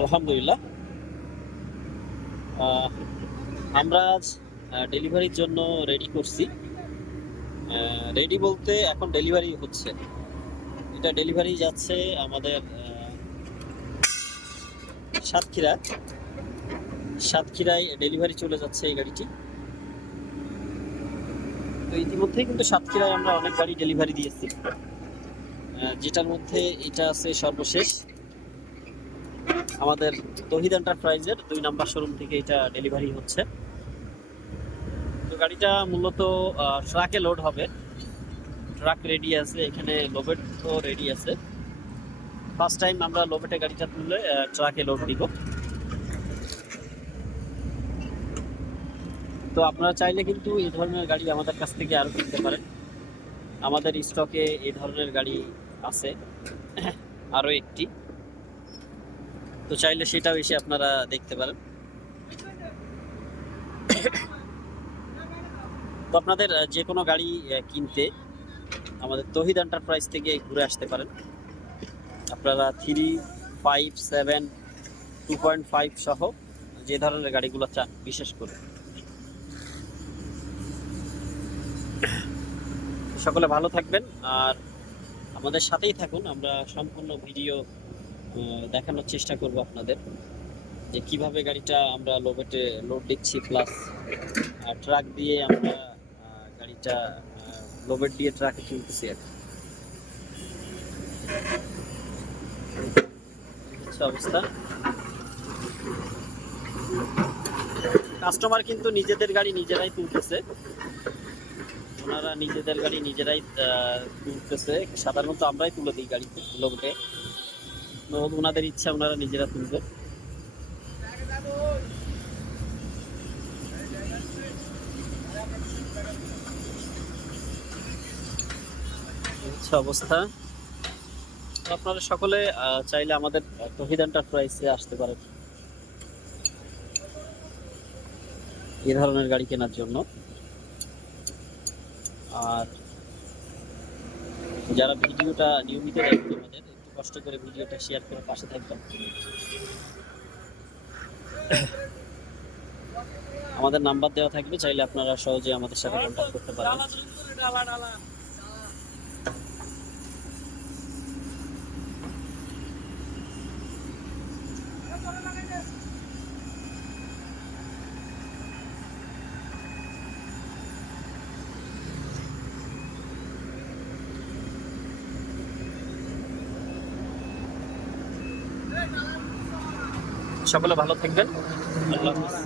আলহামদুলিল্লাহ। আহ, আমরা আজ ডেলিভারির জন্য রেডি করছি। রেডি বলতে এখন ডেলিভারি হচ্ছে। এটা ডেলিভারি যাচ্ছে আমাদের সাতক্ষীরা। সাতক্ষীরায় ডেলিভারি চলে যাচ্ছে এই গাড়িটি। তো ইতিমধ্যেই কিন্তু সাতক্ষীরায় আমরা অনেক গাড়ি ডেলিভারি দিয়েছি, যেটার মধ্যে এটা আছে সর্বশেষ। আমাদের তহিদ এন্টারপ্রাইজের 2 নম্বর শোরুম থেকে এটা ডেলিভারি হচ্ছে। তো গাড়িটা মূলত ট্রাকে লোড হবে। ট্রাক রেডি আছে, এখানে লোবেট তো রেডি আছে। ফার্স্ট টাইম আমরা লোবেটে গাড়িটা তুলে ট্রাকে লোড দিব। তো আপনারা চাইলে কিন্তু এই ধরনের গাড়ি আমাদের কাছ থেকে আরো কিনতে পারেন। আমাদের স্টকে এই ধরনের গাড়ি আছে আরো একটি। তো চাইলে সেটাও এসে আপনারা দেখতে পারেন। তো আপনাদের যে কোনো গাড়ি কিনতে আমাদের তহিদ এন্টারপ্রাইজ থেকে ঘুরে আসতে পারেন। আপনারা 3, 5, 7, 2.5 সহ যে ধরনের গাড়িগুলো চান, বিশেষ করে। সকলে ভালো থাকবেন আর আমাদের সাথেই থাকুন। আমরা সম্পূর্ণ ভিডিও দেখানোর চেষ্টা করব আপনাদের, যে কিভাবে গাড়িটা আমরা লোবেটে লোড দিচ্ছি, প্লাস ট্রাক দিয়ে আমরা গাড়িটা লোবেট দিয়ে ট্রাকে তুলতেছি আর কি। হচ্ছে অবস্থা। কাস্টমার কিন্তু নিজেদের গাড়ি নিজেরাই তুলতেছে। ওনারা নিজেদের গাড়ি নিজেরাই তুলতেছে। সাধারণত আমরাই তুলে দিই গাড়িতে লোবেটে। ওনাদের ইচ্ছা, ওনারা নিজেরা তুলবে। হচ্ছে অবস্থা। আপনারা সকলে চাইলে আমাদের তহিদ এন্টারপ্রাইজে আসতে পারেন এই ধরনের গাড়ি কেনার জন্য। আর যারা ভিডিওটা নিয়মিত দেখেন, আমাদের একটু কষ্ট করে ভিডিওটা শেয়ার করে পাশে থাকবেন। আমাদের নাম্বার দেওয়া থাকবে, চাইলে আপনারা সহজে আমাদের সাথে কন্ট্যাক্ট করতে পারেন। সকলে ভালো থাকবেন। আল্লাহ হাফেজ।